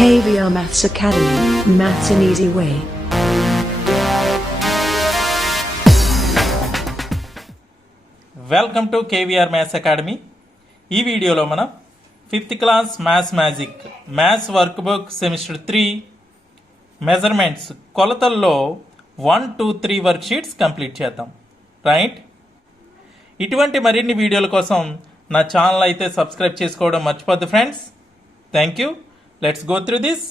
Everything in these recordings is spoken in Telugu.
KVR Maths Academy, Maths an Easy Way. Welcome to KVR maths academy. ఈ వీడియోలో మనం 5th class maths magic maths workbook semester 3 measurements కొలతల్లో 1, 2, 3 వర్క్ షీట్స్ కంప్లీట్ చేద్దాం. రైట్, ఇటువంటి మరిన్ని వీడియోల కోసం నా ఛానల్ అయితే సబ్స్క్రైబ్ చేసుకోవడం మర్చిపోద్దు friends. Thank you. Let's go through this.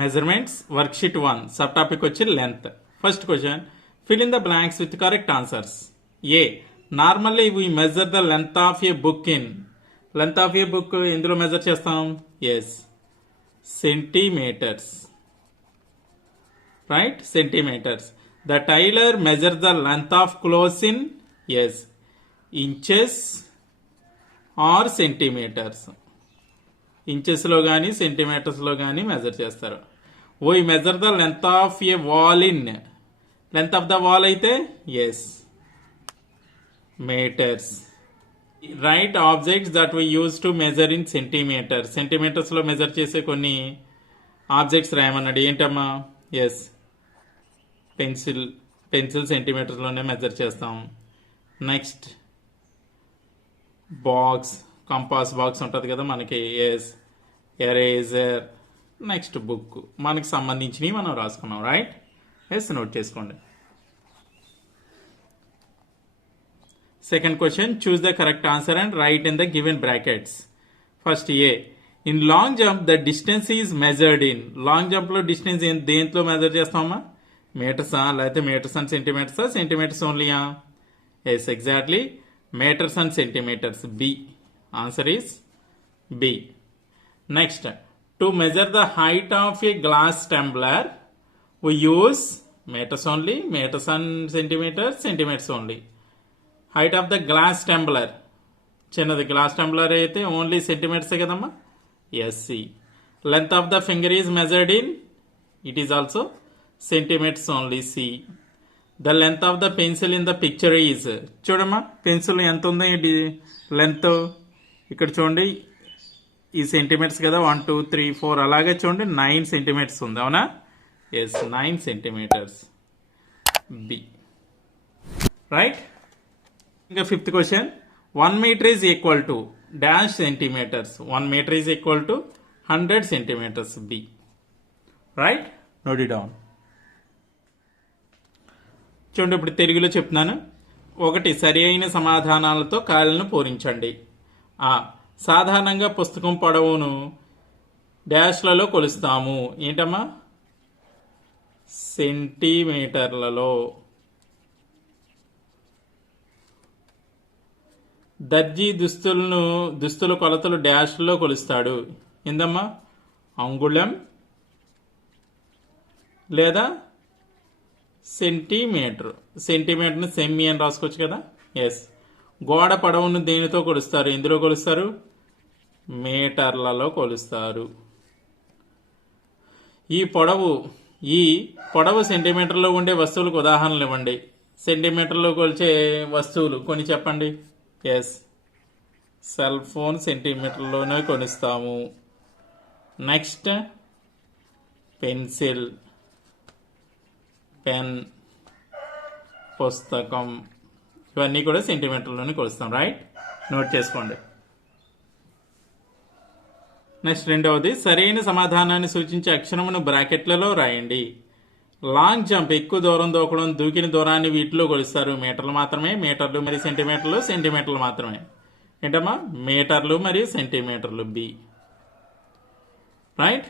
Measurements worksheet 1 sub topic వచ్చి length. First question, fill in the blanks with correct answers. A. Normally we measure the length of a book in. Length of a book ఎందులో మెజర్ చేస్తాం? Yes, centimeters. Right, centimeters. The tailor measures the length of clothes in, yes, inches or centimeters. Inches లో కానీ సెంటీమీటర్స్ లో కానీ మెజర్ చేస్తారు. We measure the length of a wall in. Length of the wall అయితే yes, metres. Right objects that we use to measure in centimetre. Centimetres లో మెజర్ చేసే కొన్ని ఆబ్జెక్ట్స్ రాయమన్నాడు. ఏంటమ్మా? Yes, pencil. పెన్సిల్ సెంటీమీటర్స్ లోనే మెజర్ చేస్తాం. నెక్స్ట్ బాక్స్, కంపాస్ బాక్స్ ఉంటుంది కదా మనకి. Yes, eraser. Next book. మనకి సంబంధించినవి మనం రాసుకున్నాం. రైట్, ఎస్, నోట్ చేసుకోండి. Second question, choose the correct answer and write in the given brackets. First A, in long jump the distance is measured in. Long jump లో డిస్టెన్స్ దేంట్లో మెజర్ చేస్తామా? మీటర్సా, లేకపోతే మీటర్స్ అండ్ సెంటీమీటర్సా, సెంటీమీటర్స్ ఓన్లీయా? Yes, exactly, metres and centimetres. B, answer is B. Next, to measure the height of a glass tumbler we use meters only, meters and centimeters, centimeters only. Height of the glass tumbler, చిన్నది గ్లాస్ టంబ్లర్ అయితే ఓన్లీ సెంటీమీటర్సే కదమ్మా. Yes, C. Length of the finger is measured in, it is also centimetres only. C. The length of the pencil in the picture is, చూడమ్మా పెన్సిల్ ఎంత ఉంది లెంత్ ఇక్కడ చూడండి, ఈ సెంటీమీటర్స్ కదా, 1, 2, 3, 4 అలాగే చూడండి 9 సెంటీమీటర్స్ ఉంది. అవునా? Yes, 9 centimetres. బి. రైట్. ఇంకా fifth question, 1 metre is equal to dash centimetres. 1 metre is equal to 100 centimetres. B. Right, note it down. చూడండి, ఇప్పుడు తెలుగులో చెప్తున్నాను. 1, సరి అయిన సమాధానాలతో ఖాళీలను పూరించండి. సాధారణంగా పుస్తకం పొడవును డాష్లలో కొలుస్తాము. ఏంటమ్మా? సెంటీమీటర్లలో. దర్జీ దుస్తుల కొలతలు డాష్లో కొలుస్తాడు. ఏందమ్మా? అంగుళం లేదా సెంటీమీటర్. సెంటీమీటర్ని సెమీ అని రాసుకోవచ్చు కదా. ఎస్. గోడ పొడవును దేనితో కొలుస్తారు? ఎందులో కొలుస్తారు? మీటర్లలో కొలుస్తారు. ఈ పొడవు సెంటీమీటర్లో ఉండే వస్తువులకు ఉదాహరణలు ఇవ్వండి. సెంటీమీటర్లో కొలిచే వస్తువులు కొన్ని చెప్పండి. ఎస్, సెల్ ఫోన్ సెంటీమీటర్లోనే కొలుస్తాము. నెక్స్ట్ పెన్సిల్, పెన్, పుస్తకం, ఇవన్నీ కూడా సెంటీమీటర్లోనే కొలుస్తాం. రైట్, నోట్ చేసుకోండి. నెక్స్ట్ రెండవది, సరైన సమాధానాన్ని సూచించే అక్షరమును బ్రాకెట్లలో రాయండి. లాంగ్ జంప్, ఎక్కువ దూరం దూకడం, దూకిన దూరాన్ని వీటిలో కొలుస్తారు. మీటర్లు మాత్రమే. మీటర్లు మరియు సెంటీమీటర్లు, సెంటీమీటర్లు మాత్రమే. ఏంటమ్మా? మీటర్లు మరియు సెంటీమీటర్లు. బి. రైట్.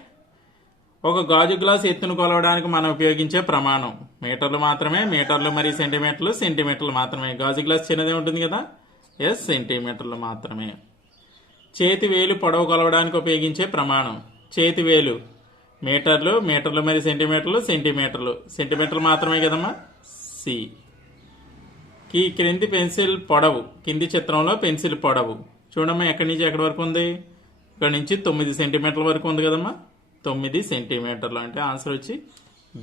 ఒక గాజు గ్లాస్ ఎత్తును కొలవడానికి మనం ఉపయోగించే ప్రమాణం మీటర్లు మాత్రమే. మీటర్లు మరియు సెంటీమీటర్లు, సెంటీమీటర్లు మాత్రమే. గాజు గ్లాస్ చిన్నదే ఉంటుంది కదా. ఎస్, సెంటీమీటర్లు మాత్రమే. చేతి వేలు పొడవు కొలవడానికి ఉపయోగించే ప్రమాణం చేతి వేలు. మీటర్లు, మీటర్లు మరియు సెంటీమీటర్లు, సెంటీమీటర్లు, సెంటీమీటర్లు మాత్రమే కదమ్మా. సి. క్రింది పెన్సిల్ పొడవు. కింది చిత్రంలో పెన్సిల్ పొడవు చూడమ్మా, ఎక్కడి నుంచి ఎక్కడి వరకు ఉంది? ఇక్కడ నుంచి 9 సెంటీమీటర్ల వరకు ఉంది కదమ్మా. 9 సెంటీమీటర్లు అంటే ఆన్సర్ వచ్చి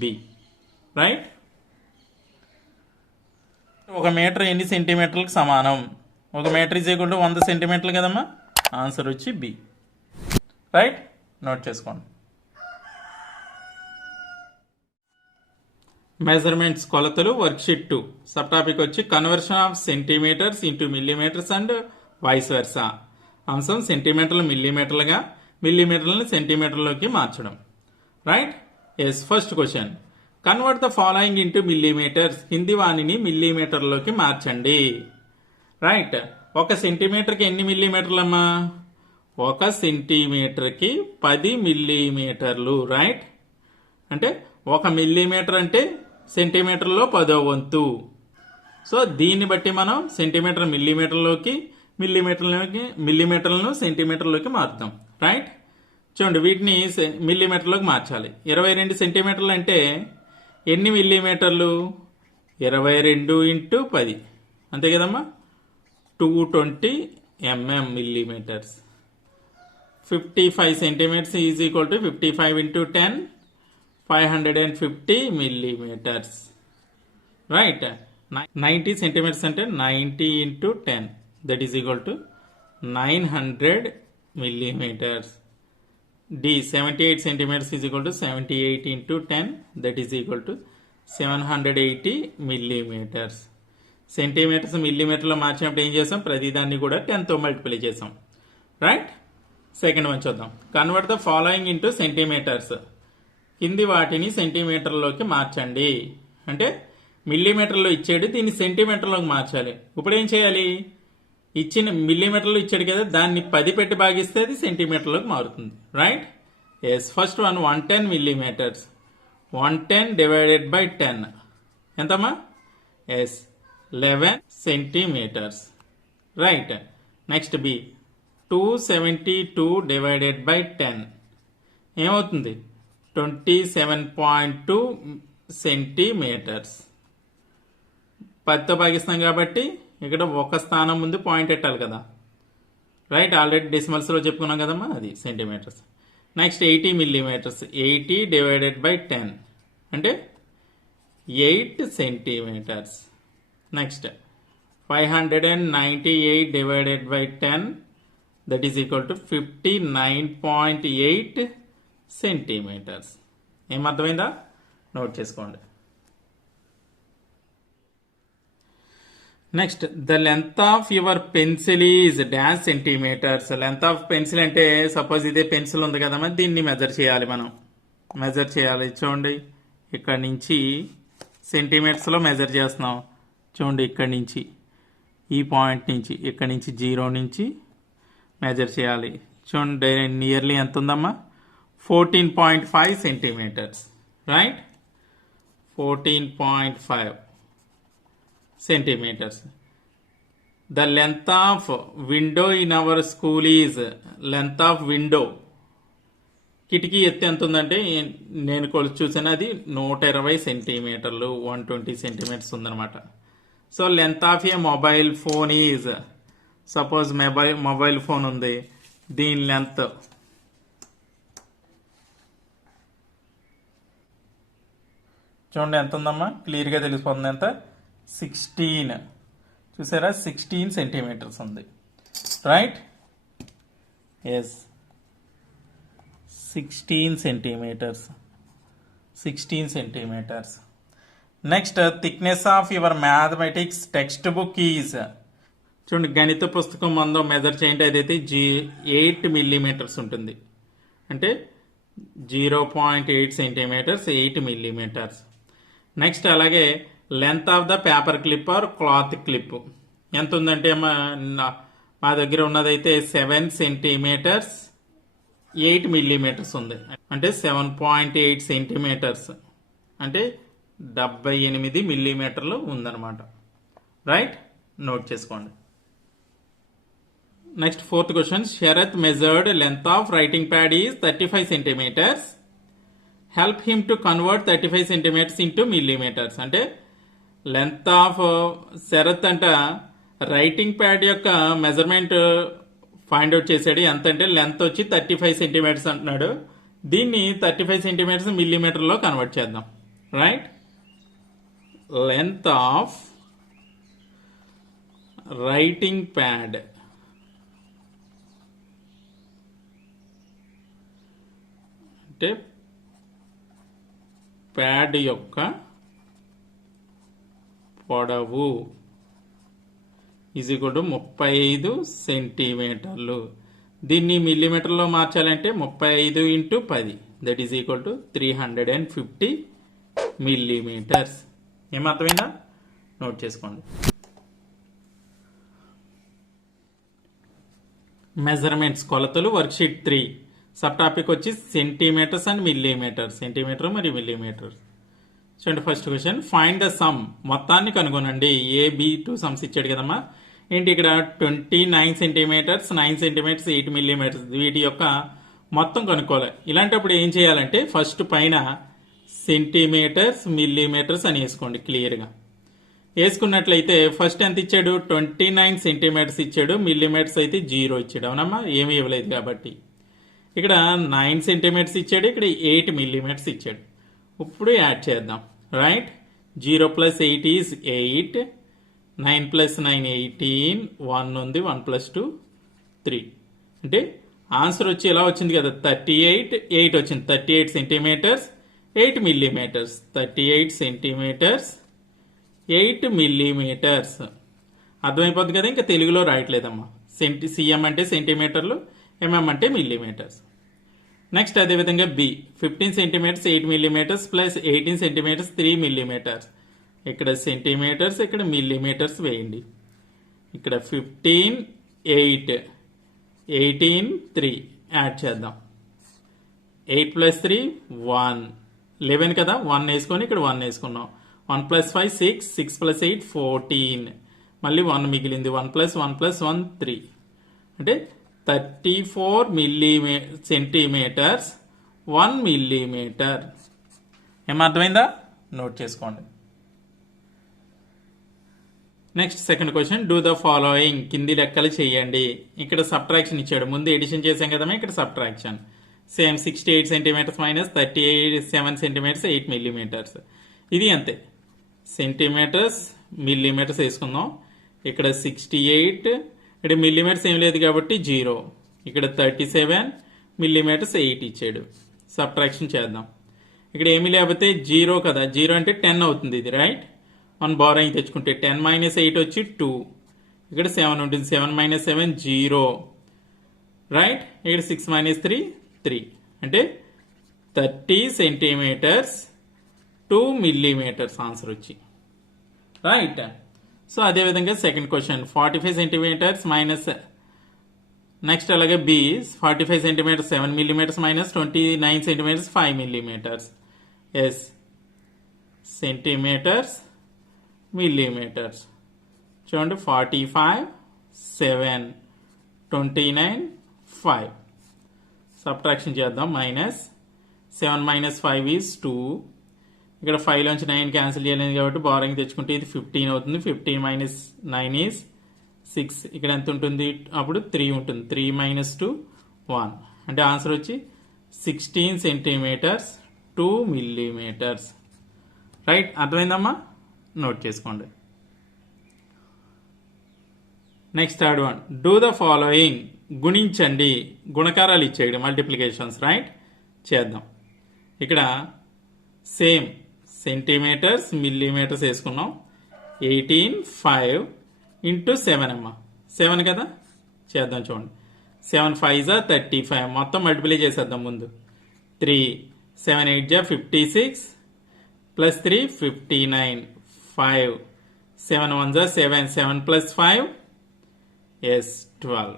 బి. రైట్. 1 మీటర్ ఎన్ని సెంటీమీటర్లకు సమానం? 1 మీటర్ ఈజ్ ఈక్వల్ టు 100 సెంటీమీటర్లు కదమ్మా. ఆన్సర్ వచ్చి బి. రైట్, నోట్ చేసుకోండి. మెజర్మెంట్స్ కొలతలు వర్క్షీట్ 2 సబ్ టాపిక్ వచ్చి conversion of centimetres into millimetres and vice versa. అంశం సెంటీమీటర్లు మిల్లీమీటర్లుగా, మిల్లీమీటర్లను సెంటీమీటర్లోకి మార్చడం. Right, yes. First question, convert the following into millimetres. కింది వాణిని మిల్లీమీటర్లోకి మార్చండి. రైట్, ఒక సెంటీమీటర్కి ఎన్ని మిల్లీమీటర్లమ్మా? ఒక సెంటీమీటర్కి 10 మిల్లీమీటర్లు. రైట్, అంటే 1 మిల్లీమీటర్ అంటే సెంటీమీటర్లో 10వ వంతు. సో దీన్ని బట్టి మనం సెంటీమీటర్ మిల్లీమీటర్లోకి, మిల్లీమీటర్లను సెంటీమీటర్లోకి మారుతాం. రైట్, చూడండి వీటిని మిల్లీమీటర్లోకి మార్చాలి. 22 సెంటీమీటర్లు అంటే ఎన్ని మిల్లీమీటర్లు? 22 ఇంటూ 10, అంతే కదమ్మా, 220 millimetres. 55 centimetres is equal to 55 into 10, 550 millimeters. Right, 90 centimeters అంటే 90 into 10, that is equal to 900 millimeters. D, 78 centimeters is equal to 78 into 10, that is equal to 780 millimeters. Centimetres మిల్లీమీటర్లో మార్చినప్పుడు ఏం చేసాం? ప్రతిదాన్ని కూడా 10తో మల్టిప్లై చేసాం. రైట్, సెకండ్ వన్ చూద్దాం. Convert the following into centimetres. కింది వాటిని సెంటీమీటర్లోకి మార్చండి. అంటే మిల్లీమీటర్లో ఇచ్చాడు, దీన్ని సెంటీమీటర్లోకి మార్చాలి. ఇప్పుడు ఏం చేయాలి? ఇచ్చిన మిల్లీమీటర్లో ఇచ్చాడు కదా, దాన్ని 10 పెట్టి భాగిస్తే అది సెంటీమీటర్లోకి మారుతుంది. Right, yes. First one 110 millimetres. 110 divided by 10 ఎంతమ్మా? Yes, 11 centimetres. Right, next B 272 divided by 10 ఏమవుతుంది? 27.2 సెంటీమీటర్స్. 10తో భాగిస్తాం కాబట్టి ఇక్కడ ఒక స్థానం ముందు పాయింట్ పెట్టాలి కదా. రైట్, ఆల్రెడీ డెసిమల్స్లో చెప్పుకున్నాం కదమ్మా, అది centimetres. Next 80 millimetres. 80 divided by 10 అంటే 8 centimetres. Next 598 divided by 10, that is equal to 59.8 centimetres. ఏమర్థమైందా? నోట్ చేసుకోండి. Next, the length of your pencil is dash centimetres. Length of pencil అంటే సపోజ్ ఇదే పెన్సిల్ ఉంది కదమ్మా, దీన్ని మెజర్ చేయాలి. మనం మెజర్ చేయాలి. చూడండి, ఇక్కడ నుంచి సెంటీమీటర్స్లో మెజర్ చేస్తున్నాం. చూడండి, ఇక్కడి నుంచి ఈ పాయింట్ నుంచి, ఇక్కడ నుంచి 0 నుంచి మెజర్ చేయాలి. చూడండి, నియర్లీ ఎంత ఉందమ్మా? 14.5 centimetres. Right, 14.5 centimetres. The length of window in our school is. Length of window, కిటికీ ఎత్తు ఎంత ఉందంటే నేను కొలిచి చూసాను, అది 120 సెంటీమీటర్లు, 120 సెంటీమీటర్స్ ఉందన్నమాట. So length of A mobile phone is, suppose mobile phone ఉంది, దీని లెంత్ చూడండి ఎంత ఉందమ్మా, క్లియర్గా తెలిసిపోతుంది. ఎంత? 16. చూసారా, 16 సెంటీమీటర్స్ ఉంది. Right, yes, 16 centimetres. 16 centimetres. Next, thickness of your mathematics textbook is. చూడండి, గణిత పుస్తకం మందం మెజర్ చేయండి, అదైతే 8 మిల్లీమీటర్స్ ఉంటుంది. అంటే 0.8 సెంటీమీటర్స్, 8 మిల్లీమీటర్స్. నెక్స్ట్, అలాగే length of the paper clip or cloth clip ఎంత ఉందంటే మా దగ్గర ఉన్నదైతే 7 సెంటీమీటర్స్, 8 మిల్లీమీటర్స్ ఉంది. అంటే 7.8 సెంటీమీటర్స్, అంటే 78 మిల్లీమీటర్లు ఉందన్నమాట. రైట్, నోట్ చేసుకోండి. Next, fourth question. Sharath measured length of writing pad is 35 centimetres. Help him to convert 35 centimetres into millimetres. అంటే లెంత్ ఆఫ్ శరత్ అంట రైటింగ్ ప్యాడ్ యొక్క మెజర్మెంట్ ఫైండ్ అవుట్ చేశాడు. ఎంత అంటే లెంత్ వచ్చి 35 సెంటీమీటర్స్ అంటున్నాడు. దీన్ని 35 సెంటీమీటర్స్ మిల్లీమీటర్లో కన్వర్ట్ చేద్దాం. Right, length of writing pad అంటే ప్యాడ్ యొక్క పొడవు ఈజ్ ఈక్వల్ టు 35 సెంటీమీటర్లు. దీన్ని మిల్లీమీటర్లో మార్చాలంటే 35 into 10 that is equal to 350 millimetres. ఏమర్థమైందా? నోట్ చేసుకోండి. మెజర్మెంట్స్ కొలతలు వర్క్షీట్ 3 సబ్ టాపిక్ వచ్చి సెంటీమీటర్స్ అండ్ మిల్లీమీటర్స్. సెంటీమీటర్ మరియు మిల్లీమీటర్. చూడండి first question, find the sum. మొత్తాన్ని కనుగొనండి. AB2 సమ్స్ ఇచ్చాడు కదమ్మా. ఏంటి ఇక్కడ 29 సెంటీమీటర్స్, 9 సెంటీమీటర్స్, 8 మిల్లీమీటర్స్ వీటి యొక్క మొత్తం కనుక్కోవాలి. ఇలాంటప్పుడు ఏం చేయాలంటే ఫస్ట్ పైన సెంటీమీటర్స్ మిల్లీమీటర్స్ అని వేసుకోండి క్లియర్గా. వేసుకున్నట్లయితే ఫస్ట్ ఎంత ఇచ్చాడు? 29 సెంటీమీటర్స్ ఇచ్చాడు. మిల్లీమీటర్స్ అయితే 0 ఇచ్చాడు. అవునమ్మా, ఏమీ ఇవ్వలేదు కాబట్టి. ఇక్కడ 9 సెంటీమీటర్స్ ఇచ్చాడు, ఇక్కడ 8 మిల్లీమీటర్స్ ఇచ్చాడు. ఇప్పుడు యాడ్ చేద్దాం. రైట్, 0 ప్లస్ 8 ఈజ్ 8, 9 ప్లస్ 9 18, 1 ఉంది, 1 ప్లస్ 2 3. అంటే ఆన్సర్ వచ్చి ఎలా వచ్చింది కదా, 38, 8 వచ్చింది. 38 సెంటీమీటర్స్, 8 మిల్లీమీటర్స్. 38 centimetres, 8 millimetres. అర్థమైపోద్ది కదా, ఇంకా తెలుగులో రాయట్లేదమ్మా. సిఎం అంటే సెంటీమీటర్లు, ఎంఎం అంటే మిల్లీమీటర్స్. నెక్స్ట్ అదేవిధంగా B 15 centimetres, 8 millimetres plus 18 centimetres, 3 millimetres. ఇక్కడ సెంటీమీటర్స్, ఇక్కడ మిల్లీమీటర్స్ వేయండి. ఇక్కడ 15, 8, 18, 3 యాడ్ చేద్దాం. 8 ప్లస్ 3 1, 11 కదా, 1 వేసుకొని ఇక్కడ 1 వేసుకున్నాం. 1 ప్లస్ 5 6, 6 ప్లస్ 8 14, మళ్ళీ 1 మిగిలింది. 1 ప్లస్ 1 ప్లస్ 1 3. అంటే 34 సెంటీమీటర్స్ 1 మిల్లీమీటర్. ఏమర్థమైందా? నోట్ చేసుకోండి. Next second question, do the following. కింది లెక్కలు చేయండి. ఇక్కడ సబ్ట్రాక్షన్ ఇచ్చాడు. ముందు ఎడిషన్ చేసాం కదమ్మా, ఇక్కడ subtraction. Same 68 centimetres minus 37 centimetres 8 millimetres. ఇది అంతే. సెంటీమీటర్స్ మిల్లీమీటర్స్ వేసుకుందాం. ఇక్కడ 68, ఇక్కడ మిల్లీమీటర్స్ ఏం లేదు కాబట్టి 0. ఇక్కడ 37 మిల్లీమీటర్స్ 8 ఇచ్చాడు. సబ్ట్రాక్షన్ చేద్దాం. ఇక్కడ ఏమీ లేకపోతే 0 కదా, 0 అంటే 10 అవుతుంది ఇది. రైట్, 1 బారోయింగ్ తెచ్చుకుంటే 10 మైనస్ 8 వచ్చి 2. ఇక్కడ 7 ఉంటుంది. 7 మైనస్ 7 0. రైట్, ఇక్కడ 6 మైనస్ 3 3. అంటే 30 సెంటీమీటర్స్ 2 మిల్లీమీటర్స్ ఆన్సర్ వచ్చి. రైట్. సో అదేవిధంగా second question, 45 centimetres minus, next అలాగే B 45 centimetres 7 millimetres minus 29 centimetres 5 millimetres. Yes, centimetres millimetres. చూడండి 45 7 29 5. సబ్ట్రాక్షన్ చేద్దాం. Minus 7 minus 5 is 2. ఇక్కడ 5 లోంచి 9 క్యాన్సిల్ చేయలేదు కాబట్టి బారోయింగ్ తెచ్చుకుంటే ఇది 15 అవుతుంది. 15 మైనస్ 9 ఈజ్ 6. ఇక్కడ ఎంత ఉంటుంది? అప్పుడు 3 ఉంటుంది. 3 మైనస్ 2 1. అంటే ఆన్సర్ వచ్చి 16 సెంటీమీటర్స్ 2 మిల్లీమీటర్స్. రైట్, అర్థమైందమ్మా? నోట్ చేసుకోండి. Next third one, do the following. గుణించండి. గుణకారాలు ఇచ్చేయడం, మల్టిప్లికేషన్స్. రైట్, చేద్దాం. ఇక్కడ సేమ్ సెంటీమీటర్స్ మిల్లీమీటర్స్ వేసుకున్నాం. 18 5 ఇంటూ 7 అమ్మా. 7 కదా, చేద్దాం. చూడండి 7 5 జా 35. మొత్తం మల్టిప్లై చేసేద్దాం ముందు. 3 7 8 జా 56 ప్లస్ 3 59 5 7 1 జా 7 7 ప్లస్ 5 ఎస్ 12.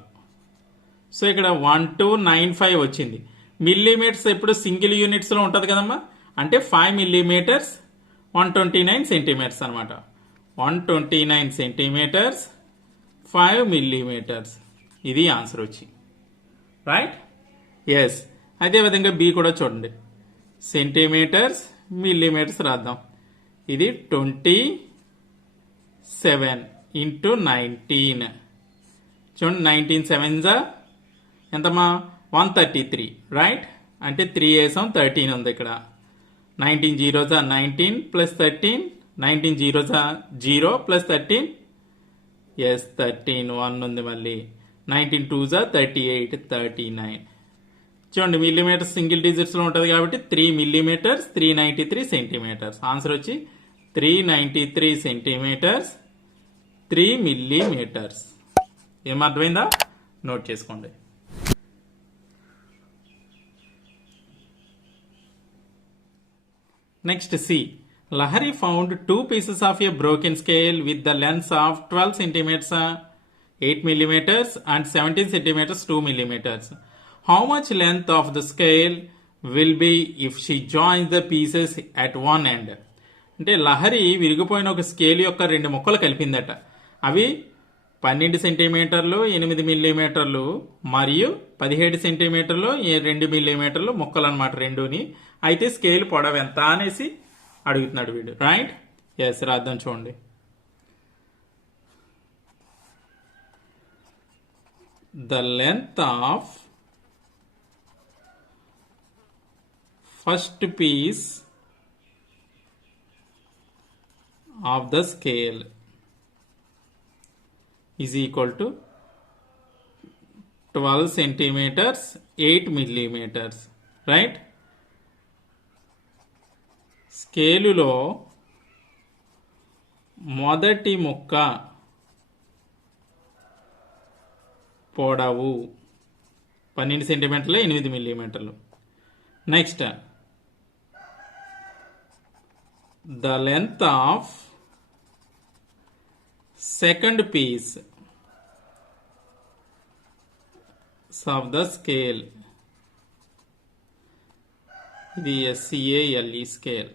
సో ఇక్కడ 1295 వచ్చింది. మిల్లీమీటర్స్ ఎప్పుడు సింగిల్ యూనిట్స్లో ఉంటుంది కదమ్మా. అంటే 5 మిల్లీమీటర్స్ 129 సెంటీమీటర్స్ అనమాట. 129 సెంటీమీటర్స్ 5 మిల్లీమీటర్స్. ఇది ఆన్సర్ వచ్చి. Right, yes. అదేవిధంగా బి కూడా చూడండి. సెంటీమీటర్స్ మిల్లీమీటర్స్ రాద్దాం. ఇది 27 ఇంటూ 19. చూడండి 19 7 జా ఎంతమ్మా 133. రైట్, అంటే 3 వేసాం, 13 ఉంది ఇక్కడ. 19 0 జా 19 ప్లస్ 13, 19 0 జా 0 ప్లస్ 13 ఎస్ 13 1 ఉంది మళ్ళీ. 19 2 జా 38 39. చూడండి మిల్లీమీటర్స్ సింగిల్ డిజిట్స్లో ఉంటుంది కాబట్టి 3 మిల్లీమీటర్స్ 393 సెంటీమీటర్స్. ఆన్సర్ వచ్చి 393 సెంటీమీటర్స్ 3 మిల్లీమీటర్స్. ఏం అర్థమైందా? నోట్ చేసుకోండి. Next C. Lahari found 2 pieces of a broken scale with the lengths of 12 centimeters, 8 millimeters and 17 centimeters, 2 millimeters. How much length of the scale will be if she joins the pieces at one end? అంటే లహరి విరిగిపోయిన ఒక స్కేల్ యొక్క 2 ముక్కలు కలిపిందట. అవి 12 సెంటీమీటర్లు 8 మిల్లీమీటర్లు మరియు 17 సెంటీమీటర్లు 2 మిల్లీమీటర్లు ముక్కలు అనమాట రెండుని. అయితే స్కేల్ పొడవు ఎంత అనేసి అడుగుతున్నాడు వీడు. రైట్? ఎస్, రాద్దాం చూడండి. The length of first piece of the scale is equal to 12 centimetres 8 millimetres. Right? స్కేలులో మొదటి ముక్క పొడవు 12 సెంటీమీటర్లు 8 మిల్లీమీటర్లు. Next the length of second piece of the scale, ఇది SCALE స్కేల్.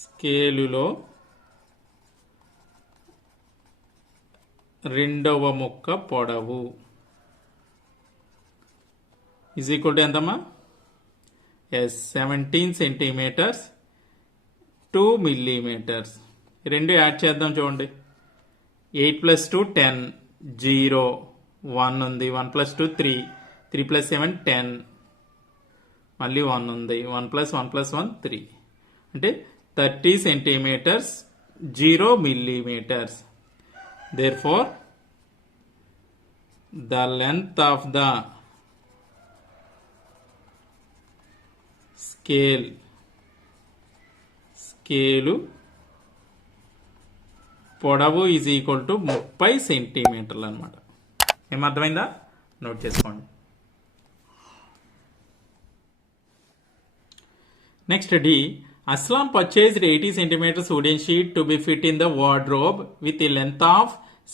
స్కేలులో రెండవ ముక్క పొడవు ఈజ్ ఈక్వల్ టు ఎంతమ్మా? 17 సెంటీమీటర్స్ 2 మిల్లీమీటర్స్. రెండు యాడ్ చేద్దాం చూడండి. 8 + 2 10, 0 1 ఉంది, 1 + 2 3, 3 + 7 10, మళ్ళీ 1 ఉంది, 1 + 1 + 1 3, అంటే 30 centimetres 0 millimeters. Therefore, the length of the scale పొడవు ఈజ్ ఈక్వల్ టు 30 సెంటీమీటర్లు అనమాట. ఏమర్థమైందా? నోట్ చేసుకోండి. Next D. Aslam purchased 80 centimeters wooden sheet to be fit in the wardrobe with a length of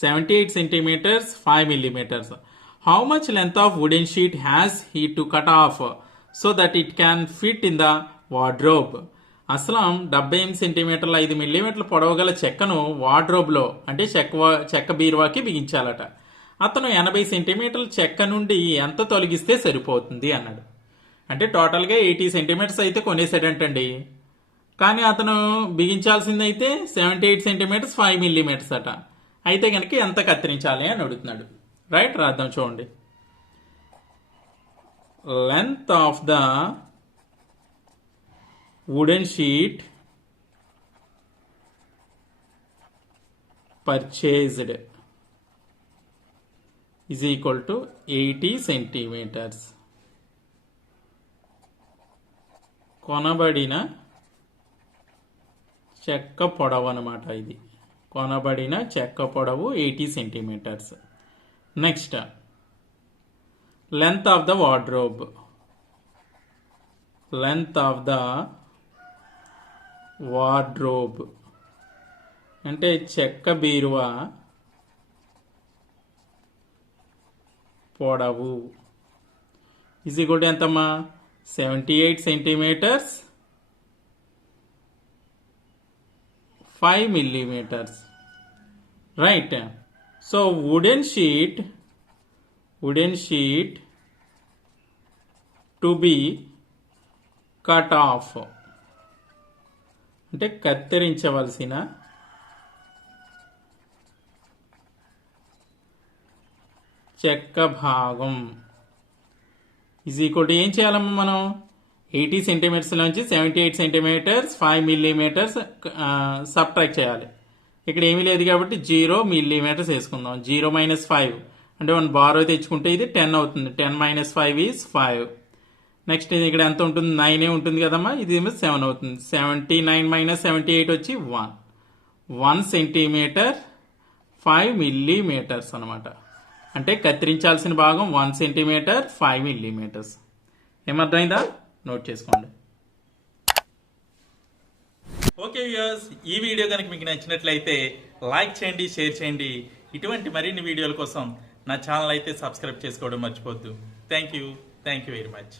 78 centimeters 5 millimeters. How much length of wooden sheet has he to cut off so that it can fit in the wardrobe? Aslam 78 సెంటీమీటర్ల 5 మిల్లీమీటర్ల పొడవు గల చెక్కను వార్డ్రోబ్లో అంటే చెక్క బీరువాకి బిగించాలట. అతను 80 సెంటీమీటర్ల చెక్క నుండి ఎంత తొలగిస్తే సరిపోతుంది అన్నాడు. అంటే టోటల్గా 80 సెంటీమీటర్స్ అయితే కొనేసాడంటండి. కానీ అతను బిగించాల్సిందైతే 78 సెంటీమీటర్స్ 5 మిల్లీమీటర్స్ అట. అయితే కనుక ఎంత కత్తిరించాలి అని అడుగుతున్నాడు. రైట్? రాద్దాం చూడండి. Length of the wooden sheet purchased is equal to 80 centimetres. కొనబడిన చెక్క పొడవు అనమాట. ఇది కొనబడిన చెక్క పొడవు 80 centimetres. Next length of the wardrobe. Length of the wardrobe అంటే చెక్క బీరువా పొడవు ఈజ్ ఈక్వల్ టు ఎంతమ్మా? 78 centimetres 5 millimeters. Right? So wooden sheet to be cut off అంటే కత్తిరించవలసిన చెక్క భాగం ఈజ్ ఈక్వల్ టు ఏం చేయాలమ్మా మనం? 80 సెంటీమీటర్స్ నుంచి 78 సెంటీమీటర్స్ 5 మిల్లీమీటర్స్ సబ్ట్రాక్ట్ చేయాలి. ఇక్కడ ఏమీ లేదు కాబట్టి 0 మిల్లీమీటర్స్ వేసుకుందాం. 0 - 5 అంటే 1 బారో తెచ్చుకుంటే ఇది 10 అవుతుంది. 10 మైనస్ 5 ఈజ్ 5. నెక్స్ట్ ఇది ఇక్కడ ఎంత ఉంటుంది, 9 ఉంటుంది కదమ్మా, ఇది ఏమో 7 అవుతుంది. 79 మైనస్ 78 వచ్చి 1 సెంటీమీటర్ 5 మిల్లీమీటర్స్ అనమాట. అంటే కత్తిరించాల్సిన భాగం 1 సెంటీమీటర్ 5 మిల్లీమీటర్స్. ఏమర్థమైందా? నోట్ చేసుకోండి. ఓకే వ్యూయర్స్, ఈ వీడియో కనుక మీకు నచ్చినట్లయితే లైక్ చేయండి, షేర్ చేయండి. ఇటువంటి మరిన్ని వీడియోల కోసం నా ఛానల్ అయితే సబ్స్క్రైబ్ చేసుకోవడం మర్చిపోద్దు. Thank you very much.